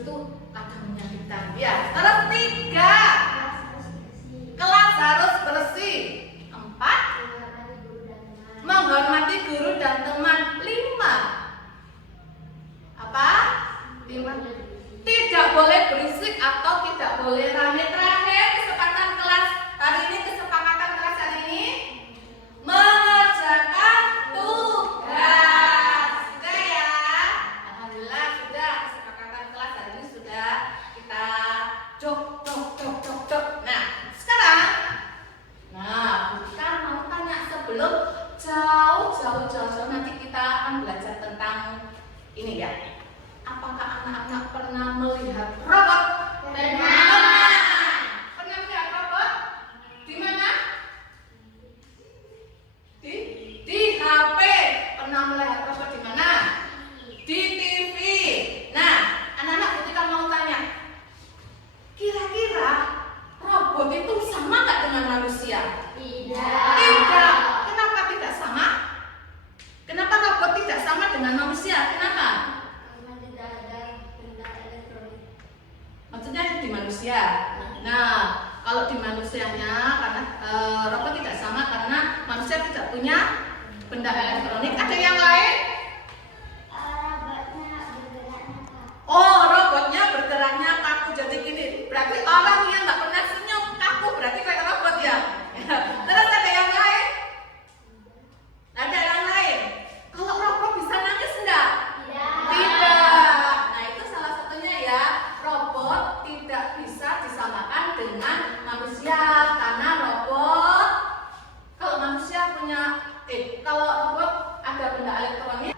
itu kadang menyakitkan. Ya, terus 3, kelas harus bersih. 4, menghormati guru dan teman. 5, apa? 5, tidak boleh berisik atau tidak boleh rame. Terakhir, kesepakatan kelas hari ini, mengerjakan tugas. Sudah ya? Alhamdulillah sudah. Kesepakatan kelas hari ini sudah kita cok. Nah, sekarang kita mau tanya sebelum jauh nanti kita akan belajar tentang ini ya. Apakah anak-anak pernah melihat robot? Pernah melihat robot? Di mana? Di HP. Pernah melihat robot di mana? Di TV. Nah, anak-anak ketika mau tanya, kira-kira robot itu sama nggak dengan manusia? Tidak. Kenapa tidak sama? Kenapa robot tidak sama dengan manusia? Kenapa? Maksudnya di manusia. Nah, kalau di manusianya karena robot tidak sama karena manusia tidak punya benda elektronik. Ada yang lain? Robotnya bergeraknya kaku. Jadi gini, berarti orang yang nggak pernah senyum kaku berarti kayak robot ya. Terus ada yang lain? Ada yang lain? Kalau robot bisa nangis enggak? Tidak. Nah, itu salah satunya ya. Robot tidak bisa disamakan dengan manusia karena robot kalau robot ada benda elektronik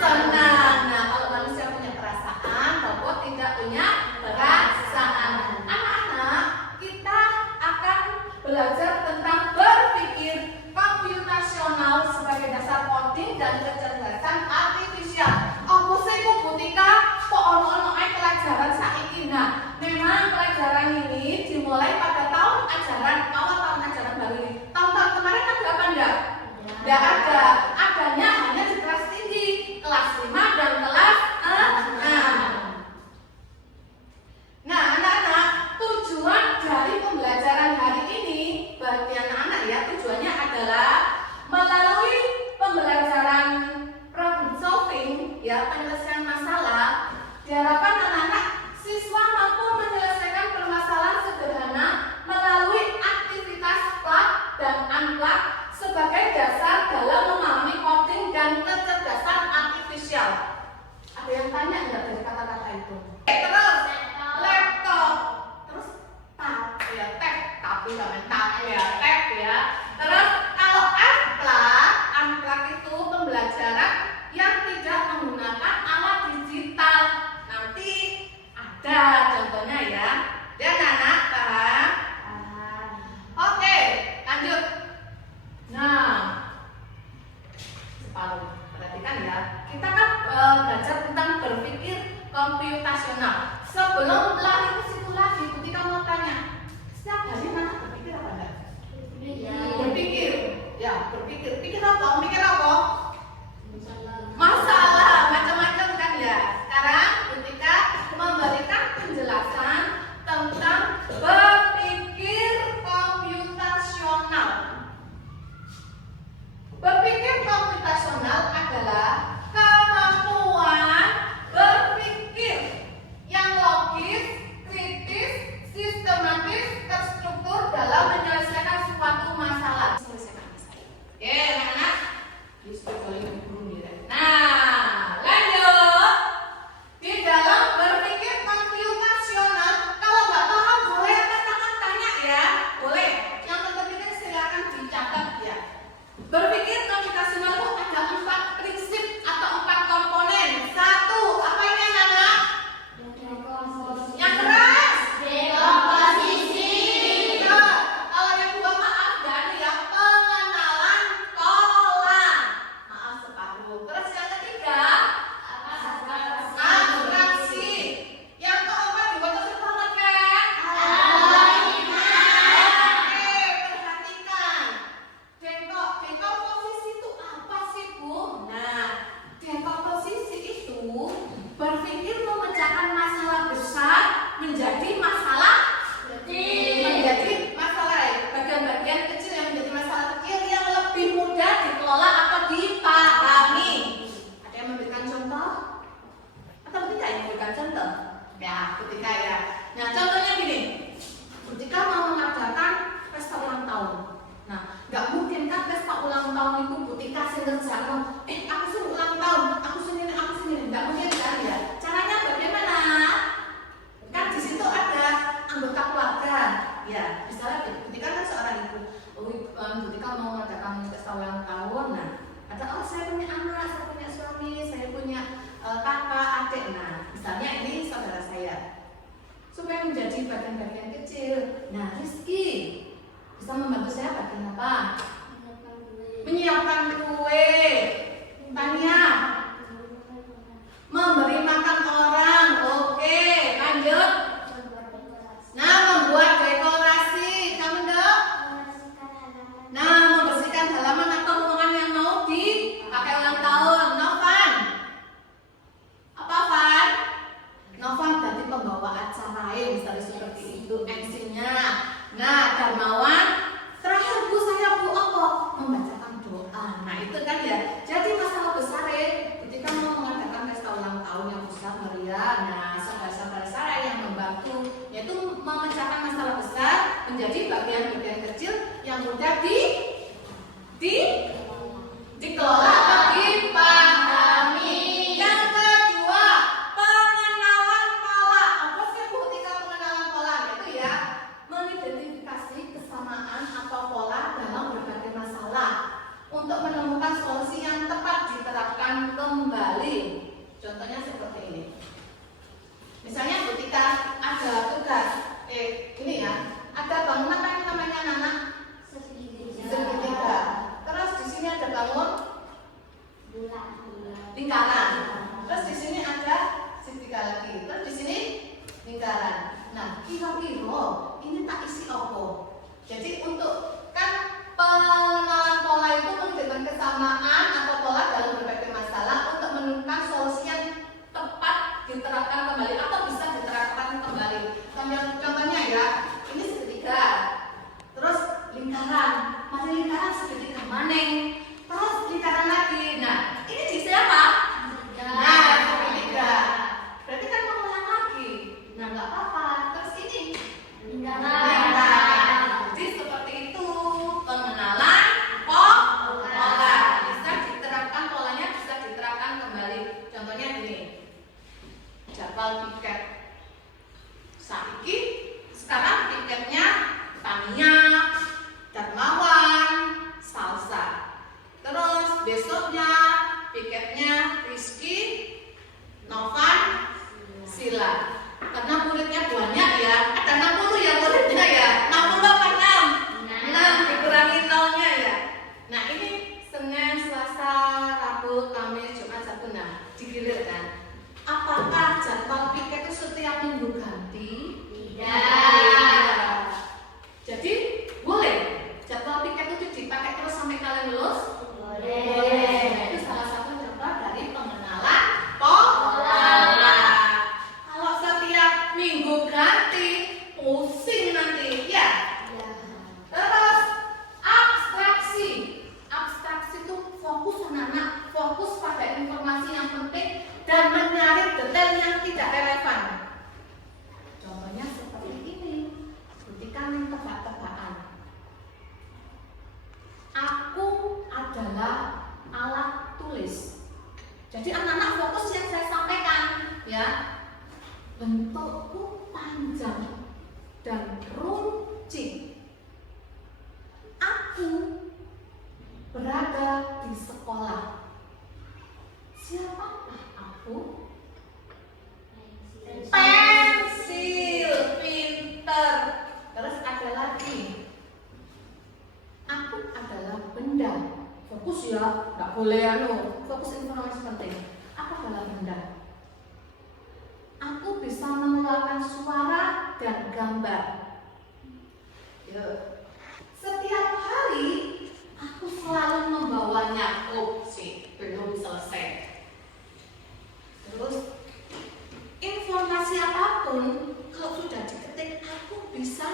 senang. Nah, kalau manusia punya perasaan, robot tidak punya perasaan. Anak-anak, kita akan belajar tentang berpikir komputasional sebagai dasar coding dan kecerdasan artifisial. Apa sih Bu Tika? Kok ono pelajaran saiki? Nah, memang pelajaran ini dimulai pada tahun ajaran awal tahun ajaran baru ini. Tahun-tahun kemarin ada apa enggak? Enggak ada. Adanya hanya di kelas tinggi, kelas 5 dan kelas 6. Nah, anak-anak, tujuan dari pembelajaran hari ini bagi anak-anak ya, tujuannya adalah melalui pembelajaran problem solving ya, penyelesaian masalah, diharapkan anak-anak siswa mampu menyelesaikan permasalahan sederhana melalui aktivitas plug dan unplug sebagai dasar dalam memahami coding dan kecerdasan artifisial. Ada yang tanya enggak dari kata-kata itu? Terus laptop, terus tab ya, tab, tapi jangan tab ya, tab ya. Terus kalau unplug itu pembelajaran yang tidak menggunakan alat digital. Nanti ada contohnya ya. Dan anak paham? Oke, lanjut. Nah, separuh. Perhatikan ya. Kita kan belajar tentang berpikir komputasional. Sebelum lari ke situ lagi, ketika mau tanya, setiap hari anak berpikir apa enggak? Berpikir. Ya, berpikir. Pikir apa? Mikir apa? Masalah macam-macam kan ya. Sekarang ketika memberikan penjelasan tentang berpikir komputasional. Berpikir komputasional adalah kemampuan berpikir yang logis, kritis, sistematis, terstruktur dalam menyelesaikan suatu masalah. Oke, anak-anak. Ya, ketika ya. Nah, contohnya gini. Ketika mau mengadakan pesta ulang tahun. Nah, nggak mungkin kan pesta ulang tahun itu Butika sengaja aku sih ulang tahun, aku sendiri, nggak mungkin kan ya. Caranya bagaimana? Kan di situ ada anggota keluarga. Ya, misalnya Butika kan seorang ibu. Butika mau mengadakan pesta ulang tahun. Nah, ada saya punya anak, saya punya suami, saya punya kakak, adik. Nah, misalnya ini saudara saya. Supaya menjadi bagian-bagian kecil. Nah, Rizky bisa membantu saya bagian apa? Menyiapkan kue. Tania memberi makan orang. Oke, lanjut. Nah, membuat dekorasi. Kamu dok? Nah, membersihkan halaman atau ruangan yang mau dipakai ulang tahun. Novan, apa Van? Novan tadi pembawa acara misalnya seperti itu MC-nya. Nah, Darmawan, terakhir Bu saya Bu apa? Membacakan doa. Nah, itu kan ya. Jadi masalah besar ketika mau mengadakan pesta ulang tahun yang besar meriah. Nah, saudara-saudara saya yang membantu yaitu memecahkan masalah besar menjadi bagian-bagian kecil yang mudah dikelola atau dipahami. Yang kedua, pengenalan pola. Apa sih Bu ketika pengenalan pola? Itu ya mengidentifikasi kesamaan atau pola dalam berbagai masalah untuk menemukan solusi yang tepat diterapkan kembali. Contohnya seperti ini. Misalnya ketika ada tugas, ini ya, ada bangunan apa yang namanya anak? Segitiga. Terus di sini ada bangun lingkaran. Terus di sini ada segitiga lagi. Terus di sini lingkaran. Nah, kira-kira ini tak isi apa? Jadi untuk kan pengenalan pola itu menunjukkan kesamaan atau pola dalam berbagai masalah untuk menemukan solusi yang tepat diterapkan kembali atau bisa diterapkan kembali. Contohnya ya, ini segitiga. Terus lingkaran, masih lingkaran segitiga maning. Terus lingkaran lagi. Nah, ini di siapa? Nah, segitiga. Berarti kan mengulang lagi. Nah, nggak apa-apa. Terus ini lingkaran. Jadi seperti itu pengenalan pola. Bisa diterapkan polanya, bisa diterapkan kembali. Contohnya gini. Jadwal piket. Saiki sekarang piketnya Tania, Darmawan, Salsa. Terus besoknya piketnya Rizky, Novan, Sila. Karena muridnya banyak ya, ada 60 ya muridnya ya. 60 apa 6? 6 dikurangi nolnya ya. Nah, ini Senin, Selasa, Rabu, Kamis, Jumat, Sabtu. Nah, digilir kan. Apakah jadwal piket itu setiap minggu ganti? Tidak. Jadi boleh jadwal piket itu dipakai terus sampai kalian lulus? Boleh. Itu salah satu contoh dari pengenalan pola. Kalau setiap minggu ganti, pusing nanti ya. Terus abstraksi. Abstraksi itu fokus anak-anak, fokus pada informasi yang penting dan menarik detail yang tidak relevan. Contohnya seperti ini. Ketika tebak-tebakan. Aku adalah alat tulis. Jadi anak-anak fokus yang saya sampaikan ya. Bentukku panjang dan runcing. Aku berada di sekolah. Siapakah aku? Pensil, pinter. Terus ada lagi. Aku adalah benda. Fokus ya, nggak boleh fokus informasi penting. Aku adalah benda. Aku bisa mengeluarkan suara dan gambar. Setiap hari aku selalu membawanya. Oh, belum selesai. Terus informasi apapun kalau sudah diketik aku bisa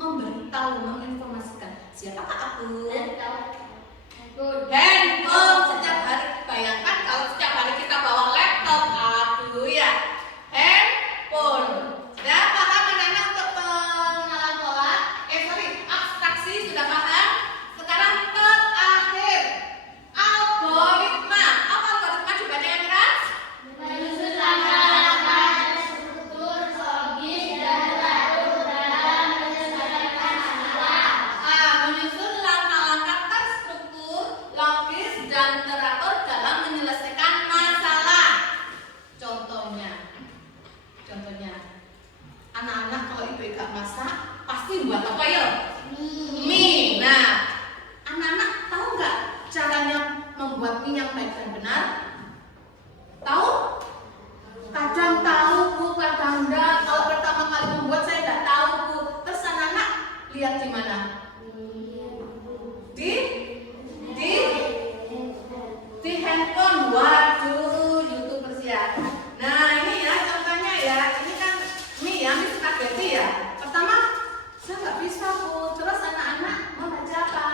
memberitahu, menginformasikan. Siapakah aku? Handphone setiap hari. Bayangkan kalau setiap hari kita bawa laptop, aduh ya. Handphone. Contohnya, anak-anak kalau ibu gak masak pasti buat apa ya? Mie. Nah, anak-anak tahu nggak caranya membuat mie yang baik dan benar? Tahu? Kadang tahu bu, kadang enggak. Kalau pertama kali membuat saya nggak tahu bu. Terus anak-anak lihat di mana? Di handphone. Waduh, YouTubers ya. Nah ini ya contohnya ya. Ini kan mie ya, mie spaghetti ya. Pertama saya nggak bisa bu. Terus anak-anak mau baca apa?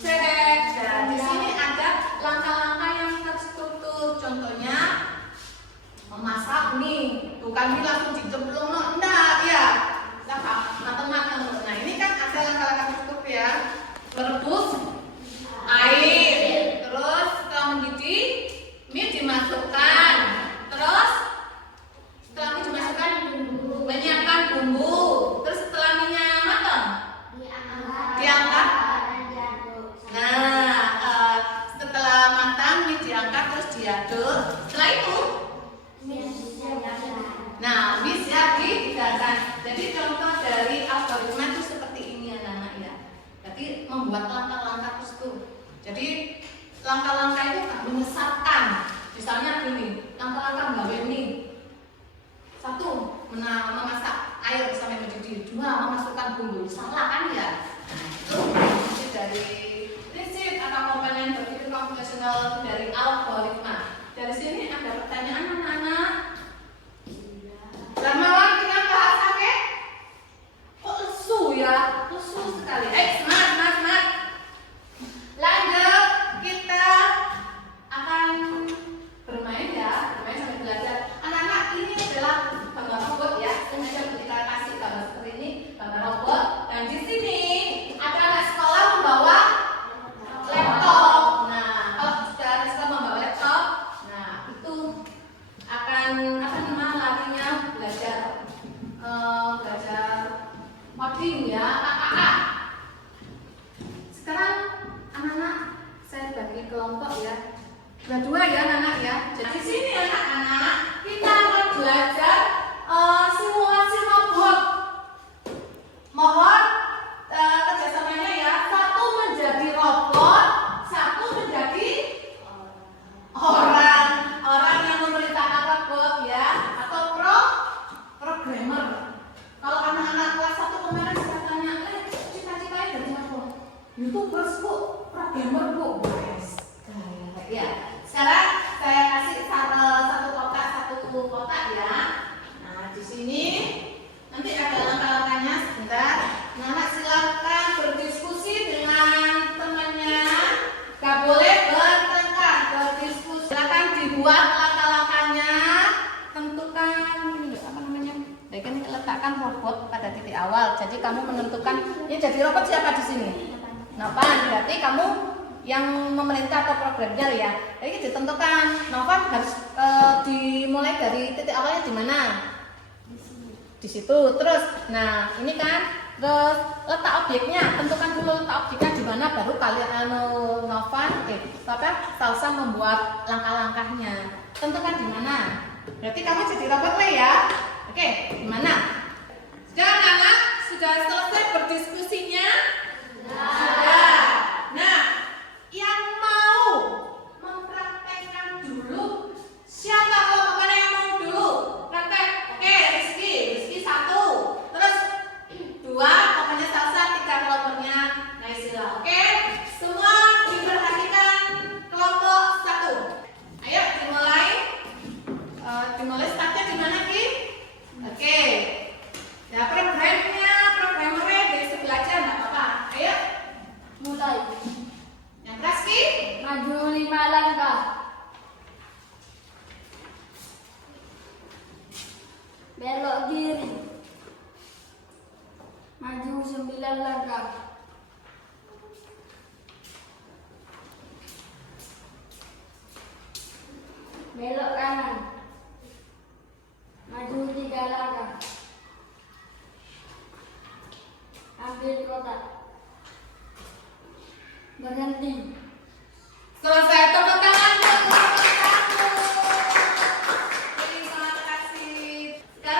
Cek. Nah di sini ada langkah-langkah yang terstruktur. Contohnya memasak mie. Bukan mie langsung dicemplung, no, enggak ya. Matang-matang. Nah ini kan ada langkah-langkah terstruktur ya. Merebus air, terus setelah mendidih mie dimasukkan, terus setelah mie dimasukkan menyiapkan bumbu, terus setelah mie matang diangkat. Nah setelah matang mie diangkat terus diaduk. Setelah itu nah mie siap dihidangkan. Jadi contoh dari algoritma itu seperti ini anak-anak ya. Jadi membuat langkah-langkah terstruktur. Jadi langkah-langkah itu menyesatkan. Misalnya gini, langkah-langkah gawe mie. 1. Memasak air sampai mendidih. 2. Memasukkan bumbu. Salah kan ya? Nah, itu prinsip dari prinsip atau komponen berpikir komputasional dari algoritma. Dari sini ada pertanyaan anak-anak. Darmawan kita bahas apa? Kok lesu ya? Lesu sekali. Semangat. Lanjut, kita akan bermain ya, bermain sambil belajar. Anak-anak ini adalah gambar robot ya. Sengaja kita kasih gambar seperti ini, gambar robot. Dan di sini ada anak sekolah membawa laptop. Nah, kalau sudah ada sekolah membawa laptop, nah itu akan larinya belajar coding ya, KKA. Sekarang anak-anak saya bagi kelompok ya. Dua ya anak-anak ya. Jadi di sini anak-anak kita akan belajar simulasi robot. Mohon kerjasamanya ya. 1 menjadi robot, 1 menjadi orang yang memerintahkan robot ya, atau programmer. Kalau anak-anak kelas 1 kemarin saya tanya, cita-citanya jadi apa? YouTubers bu, programmer bu. Yes. Ya. Sekarang saya kasih satu kotak ya. Nah di sini nanti ada langkah-langkahnya sebentar. Nah silakan berdiskusi dengan temannya. Gak boleh bertengkar, berdiskusi. Silakan dibuat langkah-langkahnya. Tentukan apa namanya? Kan letakkan robot pada titik awal. Jadi kamu menentukan ini jadi robot siapa di sini? Novan, berarti kamu yang memerintah atau programnya ya. Jadi ditentukan. Novan harus dimulai dari titik awalnya di mana? Di situ. Terus, nah ini kan. Terus letak objeknya. Tentukan dulu letak objeknya di mana. Baru kalian Novan, Salsa membuat langkah-langkahnya. Tentukan di mana. Berarti kamu jadi robot ya. Oke, di mana? Sudah anak-anak? Sudah selesai berdiskusinya? Sudah. Nah, yang mau mempraktekkan dulu siapa kelompok mana yang mau dulu? Praktek. Oke, Rizky 1. Terus 2 kelompoknya Salsa, 3 kelompoknya Naisila. Oke, semua diperhatikan kelompok 1. Ayo dimulai. Dimulai startnya di mana Ki? Oke. Ya programmernya dari sebelah aja nggak apa-apa. Ayo mulai. Yang keras Ki? Maju 5 langkah. Belok kiri. Maju 9 langkah. Belok kanan. Maju 3 langkah. Ambil kotak. Berhenti. Selesai, tepuk tangan. Terima kasih. Sekarang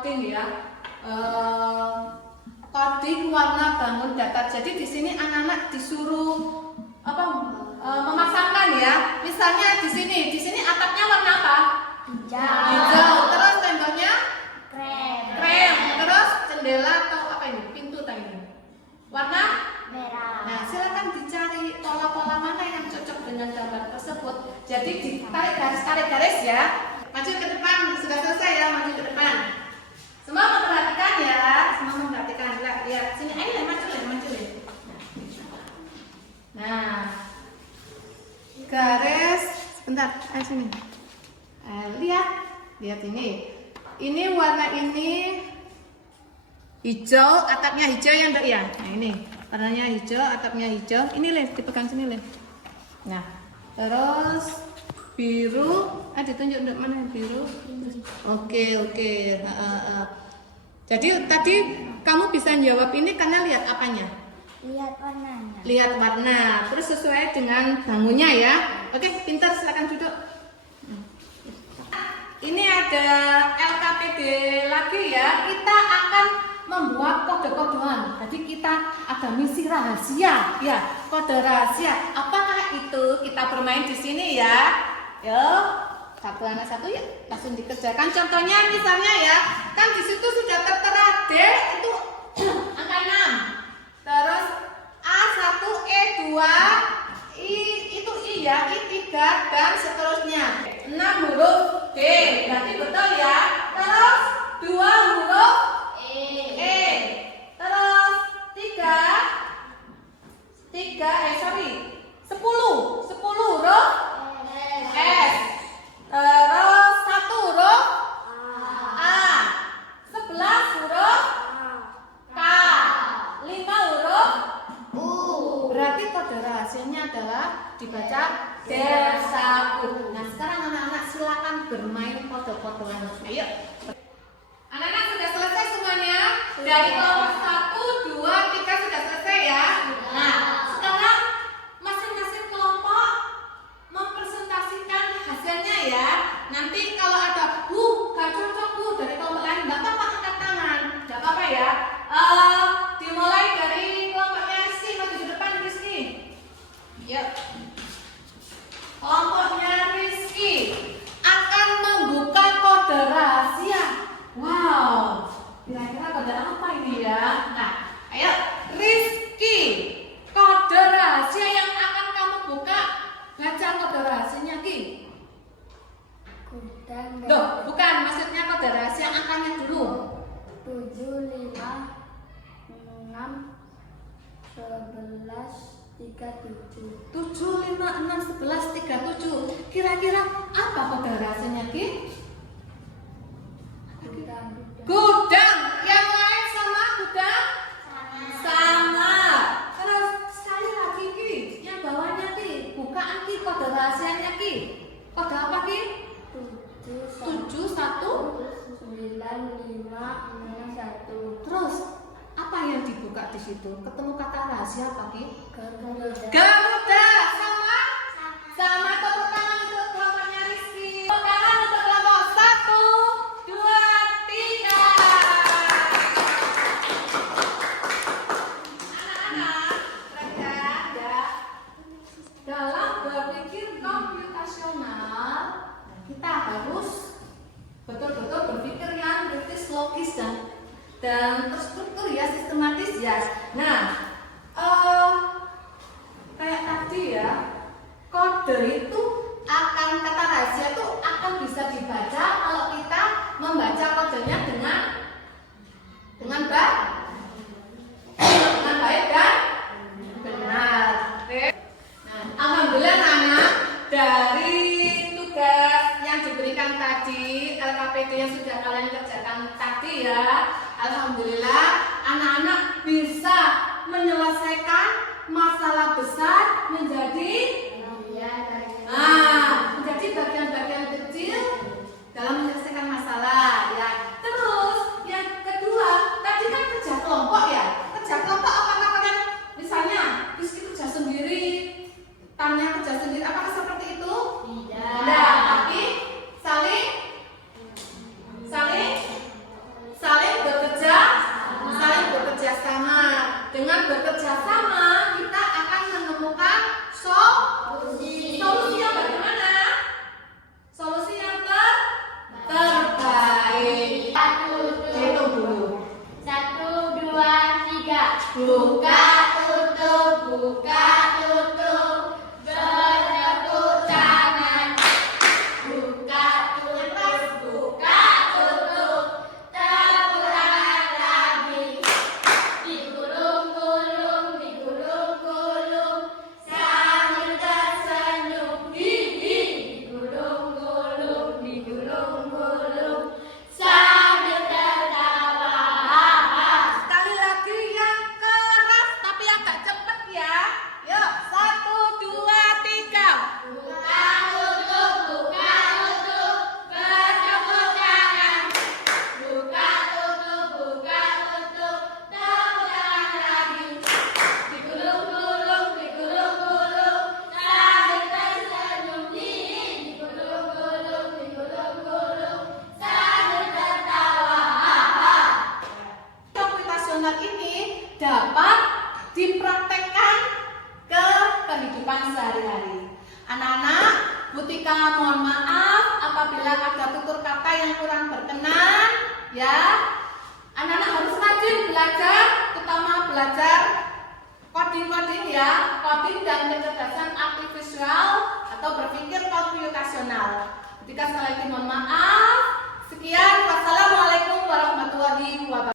coding ya. Coding warna bangun datar. Jadi di sini anak-anak disuruh memasangkan ya. Misalnya di sini atapnya warna apa? Hijau. Terus temboknya krem. Terus jendela atau apa ini? Pintu tadi. Warna merah. Nah, silakan dicari pola-pola mana yang cocok dengan gambar tersebut. Jadi ditarik garis ya. Maju ke depan, sudah selesai ya, maju ke depan. Semua memperhatikan ya, semua memperhatikan. Lihat sini, ayo maju. Nah, garis, sebentar, ayo sini. Lihat ini. Ini warna ini hijau, atapnya hijau ya Mbak ya. Nah ini warnanya hijau, atapnya hijau. Ini Le, dipegang sini Le. Nah, terus biru. Ditunjuk untuk mana biru? Oke. Jadi tadi kamu bisa jawab ini karena lihat apanya? Lihat warnanya. Lihat warna. Terus sesuai dengan bangunnya ya. Oke, pintar, silakan duduk. Ini ada LKPD lagi ya. Kita akan membuat kode-kodean. Jadi kita ada misi rahasia ya, kode rahasia. Apakah itu? Kita bermain di sini ya. Yuk, satu anak satu yuk, langsung dikerjakan. Contohnya misalnya ya, kan di situ sudah tertera D itu angka 6. Terus A1, E2, itu I ya, I3 dan seterusnya. 6 huruf D, berarti betul ya. Terus 2 huruf E. Terus 10 huruf S. Terus 1 huruf A. 11 huruf K. 5 huruf U. Berarti kode rahasianya adalah dibaca D1. Nah, sekarang anak-anak silakan bermain kode-kodean. Ayo. Anak-anak sudah selesai semuanya? Dari kelompok 1, 2, 3 sudah selesai ya? Nah, sekarang masing-masing kelompok mempresentasikan hasilnya ya. Nanti kalau ada Bu, gak cocok Bu dari kelompok lain, gak apa-apa angkat tangan. Gak apa-apa ya. Dimulai dari kelompoknya Rizky, maju di depan Rizky. Yuk. Kelompoknya Rizky akan membuka kode rahasia. Wow, kira-kira kode apa ini ya? Nah, ayo Rizky, kode rahasia yang akan kamu buka. Baca kode rahasianya Ki. Gudang Loh, bukan, maksudnya kode rahasia angkanya dulu. 7, 5, 6, 11, 37. 7, 5, 6, 11, 37. Kira-kira apa kode rahasianya Ki? Gudang. Yang lain sama gudang? Sama. Terus sekali lagi Ki, yang bawahnya Ki, bukaan Ki kode rahasianya Ki. Kode apa Ki? 7, 1. 9, 5, 6, 1. Terus apa yang dibuka di situ? Ketemu kata rahasia apa Ki? Garuda. Garuda. Sama? Sama. Tepuk tangan untuk kelompoknya Rizky. Tepuk tangan untuk kelompok 1, 2, 3. Anak-anak, perhatikan ya. Dalam berpikir komputasional, kita harus betul-betul berpikir yang kritis, logis dan terstruktur ya, sistematis ya. Nah, kayak tadi ya, kode itu akan, kata rahasia itu akan bisa dibaca kalau kita membaca kodenya dengan baik dan benar. Oke. Nah, alhamdulillah anak, dari tugas yang diberikan tadi, LKPD yang sudah kalian kerjakan tadi ya, alhamdulillah anak-anak bisa menyelesaikan masalah besar menjadi bagian-bagian kecil dalam menyelesaikan masalah ya. Terus yang kedua, tadi kan kerja kelompok ya. Kerja kelompok apakah kalian misalnya Rizky kerja sendiri, Tanya kerja sendiri, apakah seperti itu? Tidak. Tapi saling Ika mohon maaf apabila ada tutur kata yang kurang berkenan, ya. Anak-anak harus rajin belajar, terutama belajar coding ya, coding dan kecerdasan artifisial atau berpikir komputasional. Ketika sekali lagi mohon maaf. Sekian, wassalamualaikum warahmatullahi wabarakatuh.